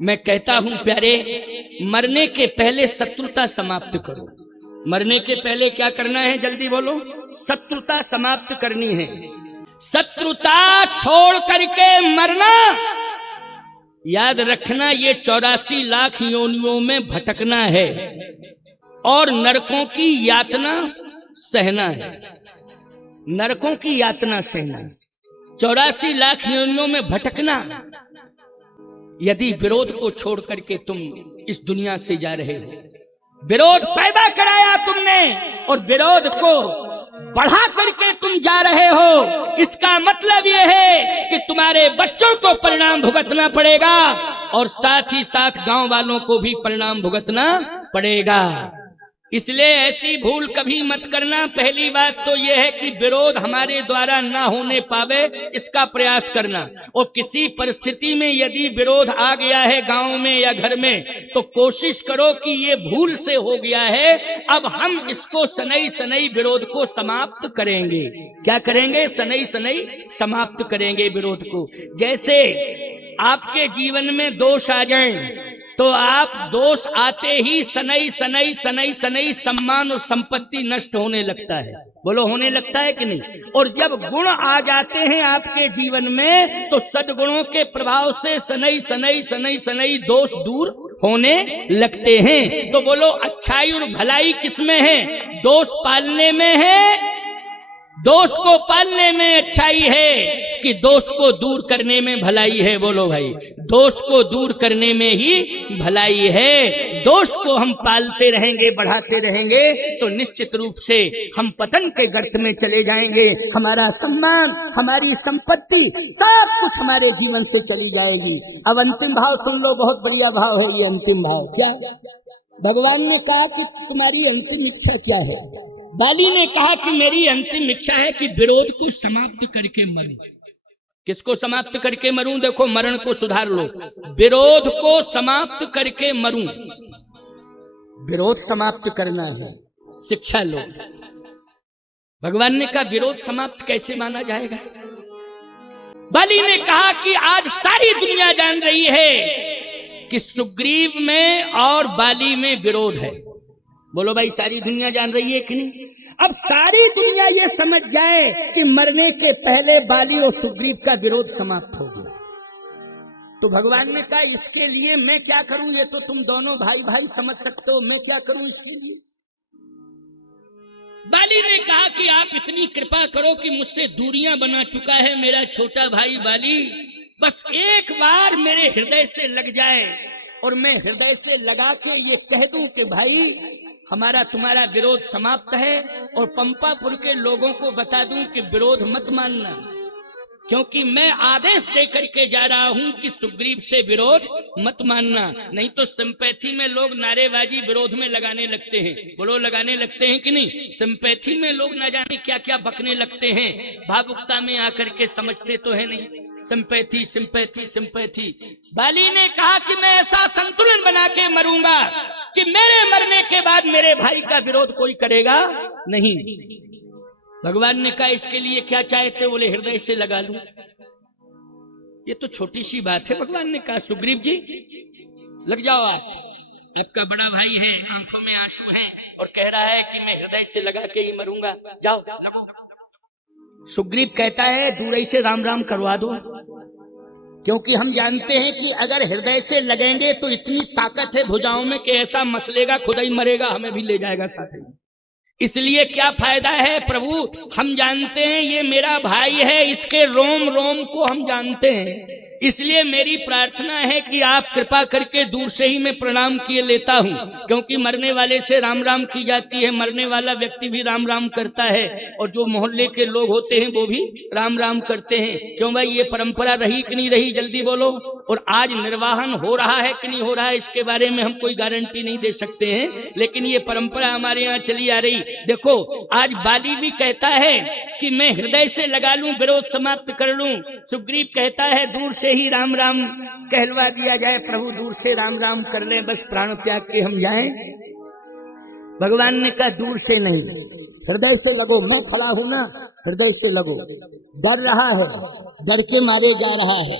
मैं कहता हूं प्यारे, मरने के पहले शत्रुता समाप्त करो। मरने के पहले क्या करना है, जल्दी बोलो। शत्रुता समाप्त करनी है। शत्रुता छोड़ करके मरना। याद रखना, ये 84 लाख योनियों में भटकना है और नरकों की यातना सहना है। नरकों की यातना सहना, 84 लाख योनियों में भटकना। यदि विरोध को छोड़ करके तुम इस दुनिया से जा रहे हो, विरोध पैदा कराया तुमने और विरोध को बढ़ा करके तुम जा रहे हो, इसका मतलब यह है कि तुम्हारे बच्चों को परिणाम भुगतना पड़ेगा और साथ ही साथ गांव वालों को भी परिणाम भुगतना पड़ेगा। इसलिए ऐसी भूल कभी मत करना। पहली बात तो यह है कि विरोध हमारे द्वारा ना होने पावे, इसका प्रयास करना। और किसी परिस्थिति में यदि विरोध आ गया है गांव में या घर में, तो कोशिश करो कि ये भूल से हो गया है, अब हम इसको सनई सनई विरोध को समाप्त करेंगे। क्या करेंगे? सनई सनई समाप्त करेंगे विरोध को। जैसे आपके जीवन में दोष आ जाएं तो आप दोष आते ही सनई सनई सनई सनई सम्मान और संपत्ति नष्ट होने लगता है। बोलो, होने लगता है कि नहीं? और जब गुण आ जाते हैं आपके जीवन में तो सद्गुणों के प्रभाव से सनई सनई सनई सनई दोष दूर होने लगते हैं। तो बोलो, अच्छाई और भलाई किसमें है? दोष पालने में है। दोष को पालने में अच्छाई है कि दोष को दूर करने में भलाई है? बोलो भाई, दोष को दूर करने में ही भलाई है। दोष को हम पालते रहेंगे, बढ़ाते रहेंगे तो निश्चित रूप से हम पतन के गर्त में चले जाएंगे। हमारा सम्मान, हमारी संपत्ति, सब कुछ हमारे जीवन से चली जाएगी। अब अंतिम भाव सुन लो, बहुत बढ़िया भाव है ये अंतिम भाव। क्या भगवान ने कहा कि तुम्हारी अंतिम इच्छा क्या है? बाली ने कहा कि मेरी अंतिम इच्छा है कि विरोध को समाप्त करके मरूं। किसको समाप्त करके मरूं? देखो, मरण को सुधार लो। विरोध को समाप्त करके मरूं। विरोध समाप्त करना है, शिक्षा लो। भगवान ने कहा विरोध समाप्त कैसे माना जाएगा? बाली ने कहा कि आज सारी दुनिया जान रही है कि सुग्रीव में और बाली में विरोध है। बोलो भाई, सारी दुनिया जान रही है कि नहीं? अब सारी दुनिया ये समझ जाए कि मरने के पहले बाली और सुग्रीव का विरोध समाप्त हो गया। तो भगवान ने कहा इसके लिए मैं क्या करूं? ये तो तुम दोनों भाई भाई समझ सकते हो, मैं क्या करूं इसके लिए? बाली ने कहा कि आप इतनी कृपा करो कि मुझसे दूरियां बना चुका है मेरा छोटा भाई बाली, बस एक बार मेरे हृदय से लग जाए और मैं हृदय से लगा के ये कह दूं कि भाई हमारा तुम्हारा विरोध समाप्त है, और पंपापुर के लोगों को बता दूं कि विरोध मत मानना, क्योंकि मैं आदेश दे करके जा रहा हूं कि सुग्रीव से विरोध मत मानना। नहीं तो सिंपैथी में लोग नारेबाजी विरोध में लगाने लगते हैं। बोलो, लगाने लगते हैं कि नहीं? सिंपैथी में लोग न जाने क्या क्या बकने लगते हैं, भावुकता में आकर के समझते तो है नहीं। Sympathy sympathy sympathy. बाली ने कहा कि मैं ऐसा संतुलन बना के मरूंगा कि मेरे मरने के बाद मेरे भाई का विरोध कोई करेगा नहीं। भगवान ने कहा इसके लिए क्या चाहते? बोले, हृदय से लगा लूं। ये तो छोटी सी बात है। भगवान ने कहा सुग्रीव जी लग जाओ, आपका बड़ा भाई है, आंखों में आंसू हैं और कह रहा है कि मैं हृदय से लगा के ही मरूंगा, जाओ लगो। सुग्रीव कहता है दूरई से राम राम करवा दो, क्योंकि हम जानते हैं कि अगर हृदय से लगेंगे तो इतनी ताकत है भुजाओं में कि ऐसा मसलेगा खुदा ही मरेगा, हमें भी ले जाएगा साथ में। इसलिए क्या फायदा है प्रभु? हम जानते हैं ये मेरा भाई है, इसके रोम रोम को हम जानते हैं। इसलिए मेरी प्रार्थना है कि आप कृपा करके दूर से ही मैं प्रणाम किए लेता हूं, क्योंकि मरने वाले से राम राम की जाती है, मरने वाला व्यक्ति भी राम राम करता है और जो मोहल्ले के लोग होते हैं वो भी राम राम करते हैं। क्यों भाई, ये परंपरा रही कि नहीं रही? जल्दी बोलो। और आज निर्वाहन हो रहा है कि नहीं हो रहा है, इसके बारे में हम कोई गारंटी नहीं दे सकते हैं, लेकिन ये परंपरा हमारे यहाँ चली आ रही। देखो, आज बाली भी कहता है कि मैं हृदय से लगा लूं, विरोध समाप्त कर लूं। सुग्रीव कहता है दूर से ही राम राम कहलवा दिया जाए, प्रभु दूर से राम राम कर ले, बस प्राण त्याग के हम जाएं। भगवान ने कहा दूर से नहीं, हृदय से लगो। मैं खड़ा हूं ना, हृदय से लगो। डर रहा है, डर के मारे जा रहा है,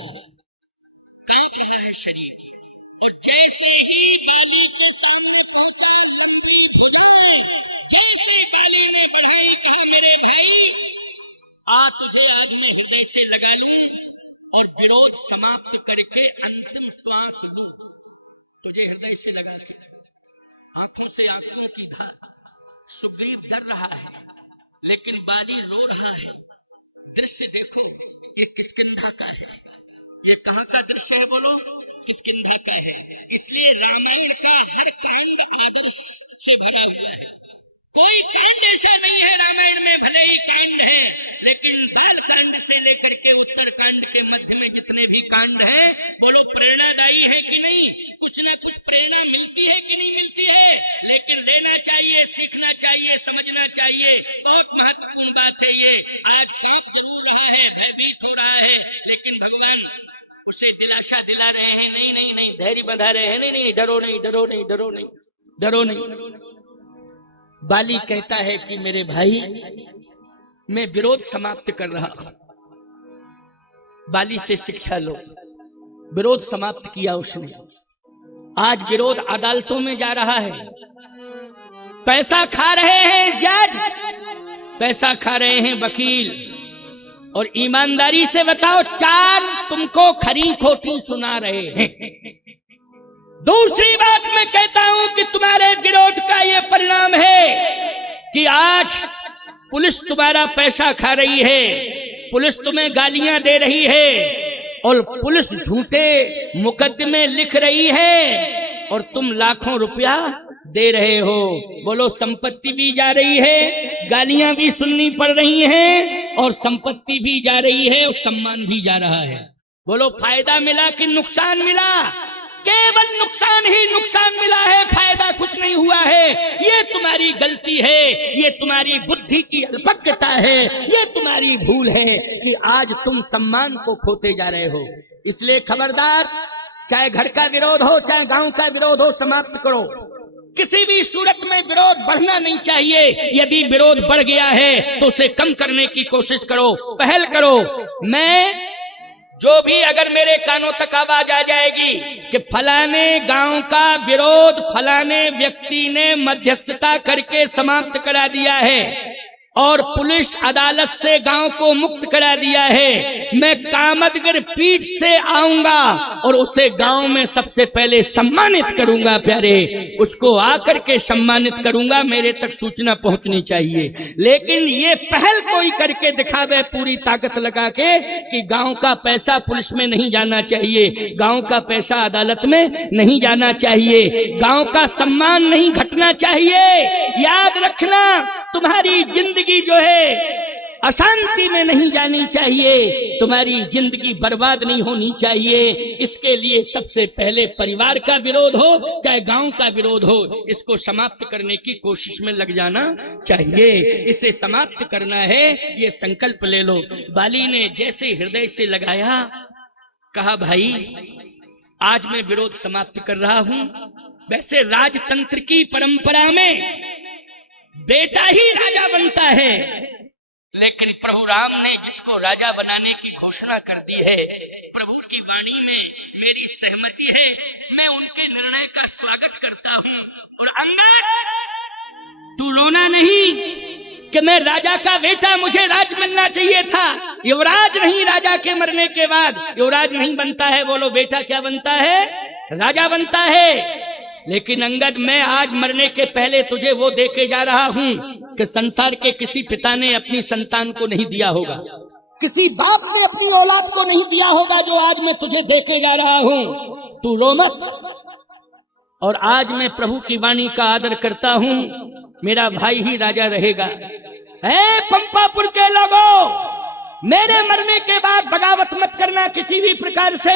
लगा लूं और विरोध समाप्त करके अंतिम श्वास लूं। तुझे हृदय से लगा लूं, आंखों से आंसुओं की धार, सुग्रीव कर रहा है लेकिन बाली रो रहा है। दृश्य देखो, ये किसकिंधा का है, ये कहाँ का दृश्य है बोलो, किसकिंधा का है। इसलिए रामायण का हर कांड आदर्श से भरा हुआ है। कोई कांड ऐसा नहीं है रामायण में, भले ही कांड है लेकिन बाल कांड से लेकर के उत्तर कांड के मध्य में जितने भी कांड हैं बोलो प्रेरणादायी है कि नहीं, कुछ ना कुछ प्रेरणा मिलती है कि नहीं मिलती है। लेकिन लेना चाहिए, सीखना चाहिए, समझना चाहिए, बहुत महत्वपूर्ण बात है ये। आज कांप जरूर रहा है, भयभीत हो रहा है, लेकिन भगवान उसे दिलासा दिला रहे हैं, नहीं नहीं नहीं, धैर्य बंधा रहे हैं, नहीं नहीं, डरो नहीं, डरो नहीं, डरो नहीं, डरो नहीं। बाली कहता है कि मेरे भाई मैं विरोध समाप्त कर रहा हूं। बाली से शिक्षा लो, विरोध समाप्त किया उसने। आज विरोध अदालतों में जा रहा है, पैसा खा रहे हैं जज, पैसा खा रहे हैं वकील, और ईमानदारी से बताओ चाल तुमको खरी खोटी सुना रहे हैं। दूसरी बात मैं कहता हूं कि तुम्हारे विरोध का यह परिणाम है कि आज पुलिस तुम्हारा पैसा खा रही है, पुलिस तुम्हें गालियां दे रही है और पुलिस झूठे मुकदमे लिख रही है और तुम लाखों रुपया दे रहे हो। बोलो संपत्ति भी जा रही है, गालियां भी सुननी पड़ रही हैं और संपत्ति भी जा रही है और सम्मान भी जा रहा है। बोलो फायदा मिला कि नुकसान मिला? केवल नुकसान ही नुकसान मिला है, फायदा कुछ नहीं हुआ है। ये तुम्हारी गलती है, ये तुम्हारी बुद्धि की अल्पज्ञता है, ये तुम्हारी भूल है कि आज तुम सम्मान को खोते जा रहे हो। इसलिए खबरदार, चाहे घर का विरोध हो चाहे गांव का विरोध हो, समाप्त करो। किसी भी सूरत में विरोध बढ़ना नहीं चाहिए। यदि विरोध बढ़ गया है तो उसे कम करने की कोशिश करो, पहल करो। मैं जो भी अगर मेरे कानों तक आवाज आ जाएगी कि फलाने गांव का विरोध फलाने व्यक्ति ने मध्यस्थता करके समाप्त करा दिया है और पुलिस अदालत से गांव को मुक्त करा दिया है, मैं कामदगिर पीठ से आऊंगा और उसे गांव में सबसे पहले सम्मानित करूंगा। प्यारे, उसको आकर के सम्मानित करूंगा, मेरे तक सूचना पहुंचनी चाहिए। लेकिन ये पहल कोई करके दिखावे पूरी ताकत लगा के कि गांव का पैसा पुलिस में नहीं जाना चाहिए, गांव का पैसा अदालत में नहीं जाना चाहिए, गांव का सम्मान नहीं घटना चाहिए। याद रखना, तुम्हारी जिंदगी जो है अशांति में नहीं जानी चाहिए, तुम्हारी जिंदगी बर्बाद नहीं होनी चाहिए। इसके लिए सबसे पहले परिवार का विरोध हो चाहे गांव का विरोध हो, इसको समाप्त करने की कोशिश में लग जाना चाहिए। इसे समाप्त करना है, ये संकल्प ले लो। बाली ने जैसे हृदय से लगाया, कहा भाई आज मैं विरोध समाप्त कर रहा हूं। वैसे राजतंत्र की परंपरा में बेटा ही राजा बनता है, लेकिन प्रभु राम ने जिसको राजा बनाने की घोषणा कर दी है, प्रभु की वाणी में मेरी सहमति है, मैं उनके निर्णय का स्वागत करता हूं। और अंगद, तू रोना नहीं कि मैं राजा का बेटा, मुझे राज मिलना चाहिए था। युवराज नहीं, राजा के मरने के बाद युवराज नहीं बनता है। बोलो बेटा क्या बनता है? राजा बनता है। लेकिन अंगद, मैं आज मरने के पहले तुझे वो देके जा रहा हूं कि संसार के किसी पिता ने अपनी संतान को नहीं दिया होगा, किसी बाप ने अपनी औलाद को नहीं दिया होगा जो आज मैं तुझे देके जा रहा हूं। तू रो मत। और आज मैं प्रभु की वाणी का आदर करता हूं, मेरा भाई ही राजा रहेगा। ऐ पंपापुर के लोगों, मेरे मरने के बाद बगावत मत करना किसी भी प्रकार से।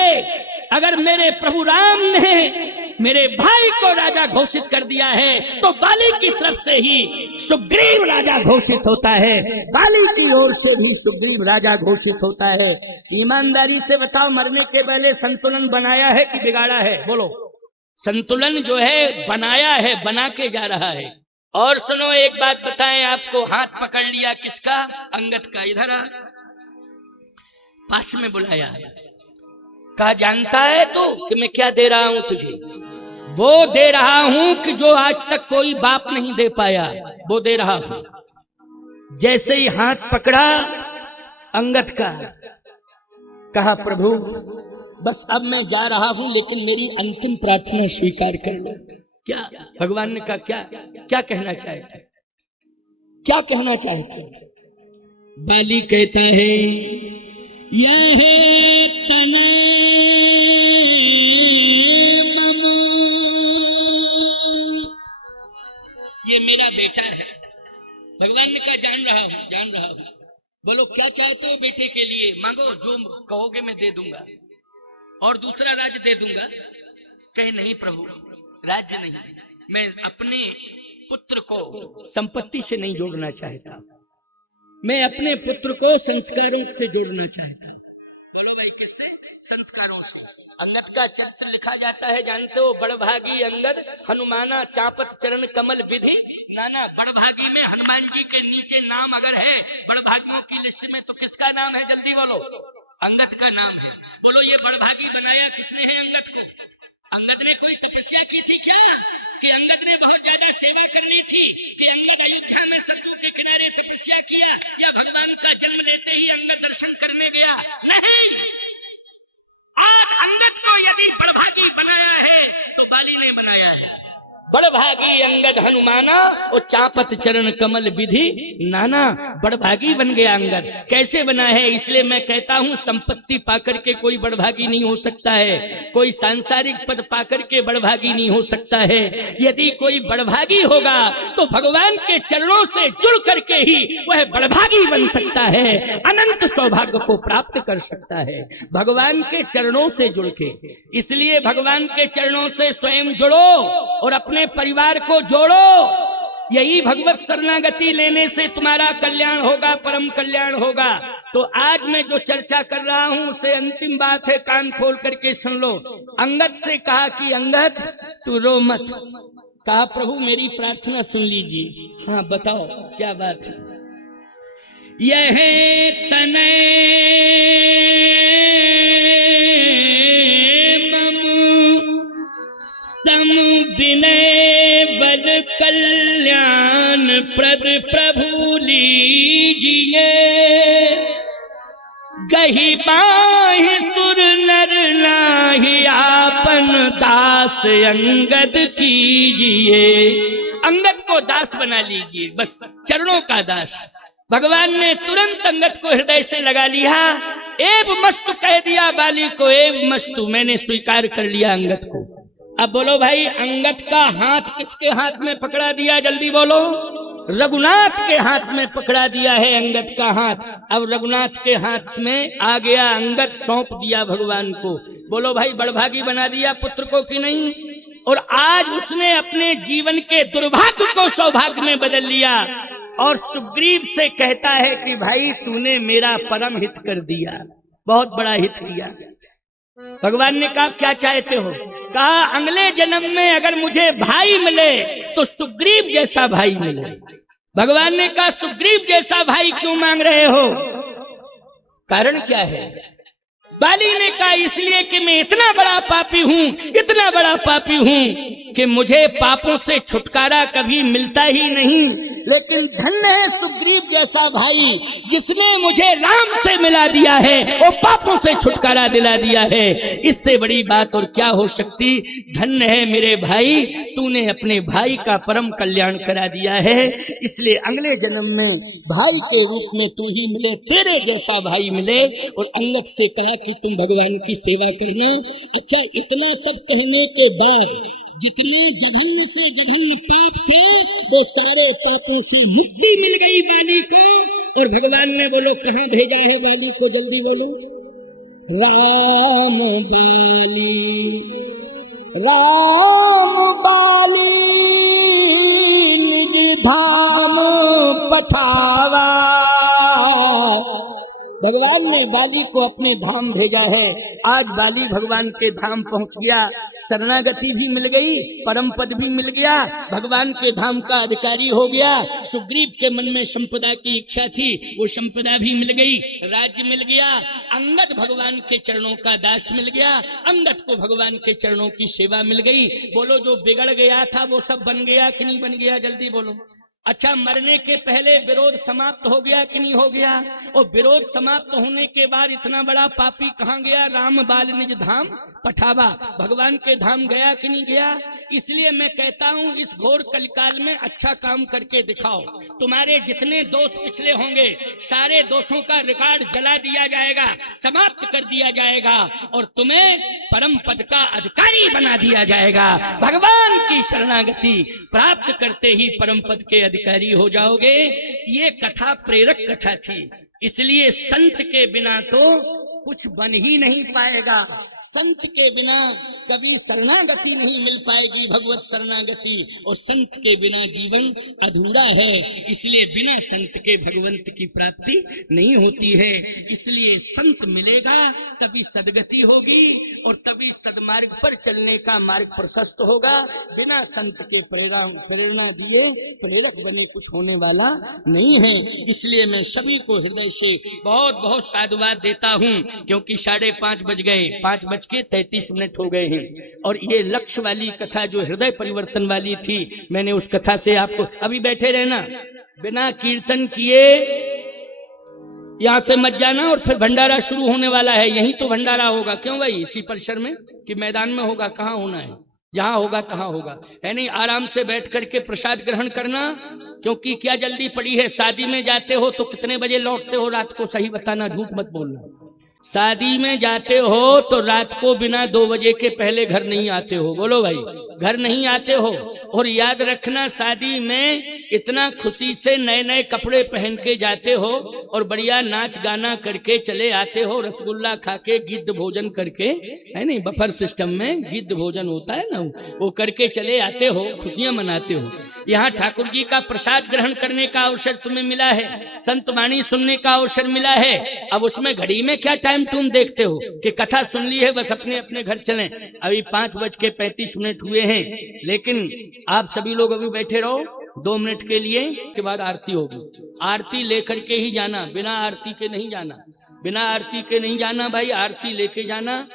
अगर मेरे प्रभु राम ने मेरे भाई को राजा घोषित कर दिया है तो बाली की तरफ से ही सुग्रीव राजा घोषित होता है, बाली की ओर से भी सुग्रीव राजा घोषित होता है। ईमानदारी से बताओ, मरने के पहले संतुलन बनाया है कि बिगाड़ा है? बोलो। संतुलन जो है बनाया है, बना के जा रहा है। और सुनो, एक बात बताएं आपको, हाथ पकड़ लिया किसका? अंगद का। इधर आ, पास में बुलाया, कहा जानता है तू कि मैं क्या दे रहा हूं तुझे? वो दे रहा हूं कि जो आज तक कोई बाप नहीं दे पाया, वो दे रहा हूं। जैसे ही हाथ पकड़ा अंगद का, कहा प्रभु बस अब मैं जा रहा हूं, लेकिन मेरी अंतिम प्रार्थना स्वीकार कर लो। क्या भगवान ने कहा, क्या क्या कहना चाहते, क्या कहना चाहते? बाली कहता है यह तने ममो, ये मेरा बेटा है। भगवान ने कहा जान रहा हूं, जान रहा हूं। बोलो क्या चाहते हो बेटे के लिए, मांगो, जो कहोगे मैं दे दूंगा, और दूसरा राज्य दे दूंगा। कहे नहीं प्रभु, राज्य नहीं, मैं अपने पुत्र को संपत्ति से नहीं जोड़ना चाहता, मैं अपने पुत्र को संस्कारों से जोड़ना चाहता। बोलो भाई किससे? संस्कारों से। अंगद का चरित्र लिखा जाता है, जानते हो, बड़भागी अंगद हनुमाना चापत चरण कमल विधि नाना। बड़भागी में हनुमान जी के नीचे नाम अगर है बड़भागियों की लिस्ट में, तो किसका नाम है? जल्दी बोलो। अंगद का नाम है। बोलो ये बड़भागी बनाया किसने है अंगद को? अंगद ने कोई तपस्या की थी क्या? कि अंगद ने बहुत ज्यादा सेवा करनी थी? कि अंगद अयोध्या में समुद्र के किनारे तपस्या किया? या भगवान का जन्म लेते ही अंगद दर्शन करने गया? नहीं। आज अंगद को यदि बड़भागी बनाया है तो बाली ने बनाया है। बड़भागी अंगद हनुमाना और चापत चरण कमल विधि नाना। बड़भागी बन गया अंगद। कैसे बना है? इसलिए मैं कहता हूं संपत्ति पाकर के कोई बड़भागी नहीं हो सकता है, कोई सांसारिक पद पाकर के बड़भागी नहीं हो सकता है। यदि कोई बड़भागी होगा तो भगवान के चरणों से जुड़ करके ही वह बड़भागी बन सकता है, अनंत सौभाग्य को प्राप्त कर सकता है भगवान के चरणों से जुड़ के। इसलिए भगवान के चरणों से स्वयं जुड़ो और अपने परिवार को जोड़ो। यही भगवत शरणागति लेने से तुम्हारा कल्याण होगा, परम कल्याण होगा। तो आज मैं जो चर्चा कर रहा हूं उसे अंतिम बात है, कान खोल करके सुन लो। अंगद से कहा कि अंगद तू रो मत। कहा प्रभु मेरी प्रार्थना सुन लीजिए। हाँ बताओ क्या बात है? यह तने सम विनय बल कल्याण प्रद प्रभु लीजिए, गही बाहि सुर नर नाही आपन दास अंगद कीजिए। अंगद को दास बना लीजिए, बस चरणों का दास। भगवान ने तुरंत अंगद को हृदय से लगा लिया। एव मस्तु कह दिया बाली को, एव मस्तु, मैंने स्वीकार कर लिया अंगद को। अब बोलो भाई अंगद का हाथ किसके हाथ में पकड़ा दिया? जल्दी बोलो। रघुनाथ के हाथ में पकड़ा दिया है अंगद का हाथ। अब रघुनाथ के हाथ में आ गया, अंगद सौंप दिया भगवान को। बोलो भाई बड़भागी बना दिया पुत्र को कि नहीं? और आज उसने अपने जीवन के दुर्भाग्य को सौभाग्य में बदल लिया और सुग्रीव से कहता है कि भाई तूने मेरा परम हित कर दिया, बहुत बड़ा हित किया। भगवान ने कहा क्या चाहते हो? कहा अगले जन्म में अगर मुझे भाई मिले तो सुग्रीव जैसा भाई मिले। भगवान ने कहा सुग्रीव जैसा भाई क्यों मांग रहे हो? कारण क्या है? बाली ने कहा इसलिए कि मैं इतना बड़ा पापी हूं, इतना बड़ा पापी हूं कि मुझे पापों से छुटकारा कभी मिलता ही नहीं। लेकिन धन्य है सुग्रीव जैसा भाई जिसने मुझे राम से मिला दिया है और पापों से छुटकारा दिला दिया है। इससे बड़ी बात और क्या हो सकती? धन्य है मेरे भाई, तूने अपने भाई का परम कल्याण करा दिया है। इसलिए अगले जन्म में भाई के रूप में तू ही मिले, तेरे जैसा भाई मिले। और अंगद से कहा कि तुम भगवान की सेवा करना। अच्छा, इतना सब कहने के बाद जितने जघन्य से जघन्य पाप थे वो सारे पापों से मुक्ति मिल गई बाली को। और भगवान ने बोलो कहाँ भेजा है बाली को? जल्दी बोलो। राम बाली, राम बाली निज धाम पठावा। भगवान ने बाली को अपने धाम भेजा है। आज बाली भगवान के धाम पहुंच गया, शरणागति भी मिल गई, परम पद भी मिल गया, भगवान के धाम का अधिकारी हो गया। सुग्रीव के मन में संपदा की इच्छा थी, वो संपदा भी मिल गई, राज्य मिल गया। अंगद भगवान के चरणों का दास मिल गया, अंगद को भगवान के चरणों की सेवा मिल गई। बोलो जो बिगड़ गया था वो सब बन गया कि नहीं बन गया? जल्दी बोलो। अच्छा, मरने के पहले विरोध समाप्त हो गया कि नहीं हो गया? और विरोध समाप्त होने के बाद इतना बड़ा पापी कहां गया? राम बाल निज धाम पठावा, भगवान के धाम गया कि नहीं गया? इसलिए मैं कहता हूं इस घोर कलिकाल में अच्छा काम करके दिखाओ। तुम्हारे जितने दोष पिछले होंगे सारे दोषों का रिकॉर्ड जला दिया जाएगा, समाप्त कर दिया जाएगा और तुम्हें परम पद का अधिकारी बना दिया जाएगा। भगवान की शरणागति प्राप्त करते ही परम पद के अधिकारी हो जाओगे। ये कथा प्रेरक कथा थी, इसलिए संत के बिना तो कुछ बन ही नहीं पाएगा। संत के बिना कभी शरणागति नहीं मिल पाएगी, भगवत शरणागति, और संत के बिना जीवन अधूरा है। इसलिए बिना संत के भगवंत की प्राप्ति नहीं होती है। इसलिए संत मिलेगा तभी सदगति होगी और तभी सदमार्ग पर चलने का मार्ग प्रशस्त होगा। बिना संत के प्रेरणा दिए प्रेरक बने कुछ होने वाला नहीं है। इसलिए मैं सभी को हृदय से बहुत बहुत साधुवाद देता हूँ, क्योंकि 5:30 बज गए, 5:33 हो गए हैं। और ये लक्ष्य वाली कथा जो हृदय परिवर्तन वाली थी, मैंने उस कथा से आपको, अभी बैठे रहना, बिना कीर्तन किए यहां से मत जाना। और फिर भंडारा शुरू होने वाला है, यही तो भंडारा होगा। क्यों भाई? इसी परिसर में कि मैदान में होगा? कहाँ होना है? जहां होगा कहाँ होगा, है नहीं? आराम से बैठ करके प्रसाद ग्रहण करना, क्योंकि क्या जल्दी पड़ी है? शादी में जाते हो तो कितने बजे लौटते हो रात को? सही बताना, झूठ मत बोलना। शादी में जाते हो तो रात को बिना 2 बजे के पहले घर नहीं आते हो। बोलो भाई, घर नहीं आते हो। और याद रखना, शादी में इतना खुशी से नए नए कपड़े पहन के जाते हो और बढ़िया नाच गाना करके चले आते हो, रसगुल्ला खा के गिद्ध भोजन करके, है नहीं? बफर सिस्टम में गिद्ध भोजन होता है ना, वो करके चले आते हो, खुशियां मनाते हो। यहाँ ठाकुर जी का प्रसाद ग्रहण करने का अवसर तुम्हें मिला है, संत वाणी सुनने का अवसर मिला है। अब उसमें घड़ी में क्या टाइम तुम देखते हो कि कथा सुन ली है, बस अपने अपने घर चलें। अभी 5:35 हुए हैं, लेकिन आप सभी लोग अभी बैठे रहो 2 मिनट के लिए, के बाद आरती होगी। आरती लेकर के ही जाना, बिना आरती के नहीं जाना, बिना आरती के नहीं जाना भाई, आरती लेके जाना।